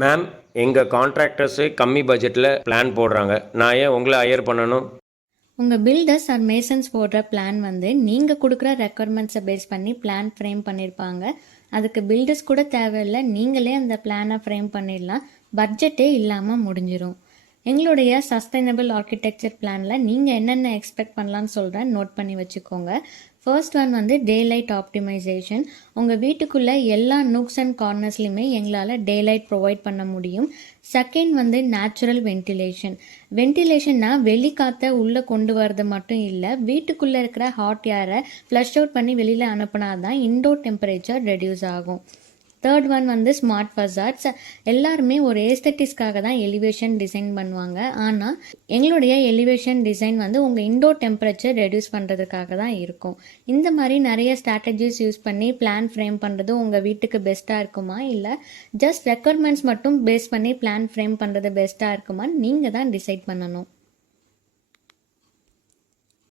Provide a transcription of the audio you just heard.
Ma'am, எங்கள் contractors கம்மி பட்ஜெட்டில் பிளான் போடுறாங்க. நான் ஏன் உங்களை ஹையர் பண்ணணும்? உங்கள் பில்டர்ஸ் ஆர் மேசன்ஸ் போடுற பிளான் வந்து நீங்கள் கொடுக்குற ரெக்குவயர்மெண்ட்ஸை பேஸ் பண்ணி பிளான் ஃப்ரேம் பண்ணியிருப்பாங்க. அதுக்கு பில்டர்ஸ் கூட தேவையில்லை, நீங்களே அந்த பிளானை ஃப்ரேம் பண்ணிடலாம். பட்ஜெட்டே இல்லாமல் முடிஞ்சிடும். எங்களுடைய சஸ்டைனபிள் ஆர்கிடெக்சர் பிளானில் நீங்கள் என்னென்ன எக்ஸ்பெக்ட் பண்ணலான்னு சொல்கிறேன், நோட் பண்ணி வச்சுக்கோங்க. ஃபர்ஸ்ட் ஒன் வந்து டே லைட் ஆப்டிமைசேஷன். உங்கள் வீட்டுக்குள்ளே எல்லா நூக்ஸ் அண்ட் கார்னர்ஸ்லையுமே எங்களால் டே லைட் ப்ரொவைட் பண்ண முடியும். செகண்ட் வந்து நேச்சுரல் வென்டிலேஷன். வென்டிலேஷன்னா வெளிக்காற்றை உள்ளே கொண்டு வரது மட்டும் இல்லை, வீட்டுக்குள்ளே இருக்கிற ஹாட் ஏரை ஃப்ளஷ் அவுட் பண்ணி வெளியில் அனுப்புனா தான் இன்டோர் டெம்பரேச்சர் ரெடியூஸ் ஆகும். தேர்ட் ஒன் வந்து ஸ்மார்ட் ஃபசாட்ஸ். எல்லாருமே ஒரு ஏஸ்தட்டிக்ஸ்க்காக தான் எலிவேஷன் டிசைன் பண்ணுவாங்க. ஆனால் எங்களுடைய எலிவேஷன் டிசைன் வந்து உங்கள் இன்டோர் டெம்பரேச்சர் ரெடியூஸ் பண்ணுறதுக்காக தான் இருக்கும். இந்த மாதிரி நிறைய ஸ்ட்ராட்டஜிஸ் யூஸ் பண்ணி பிளான் ஃப்ரேம் பண்ணுறது உங்கள் வீட்டுக்கு பெஸ்ட்டாக இருக்குமா, இல்லை ஜஸ்ட் ரெக்குவயர்மெண்ட்ஸ் மட்டும் பேஸ் பண்ணி பிளான் ஃப்ரேம் பண்ணுறது பெஸ்ட்டாக இருக்குமான்னு நீங்கள் தான் டிசைட் பண்ணணும்.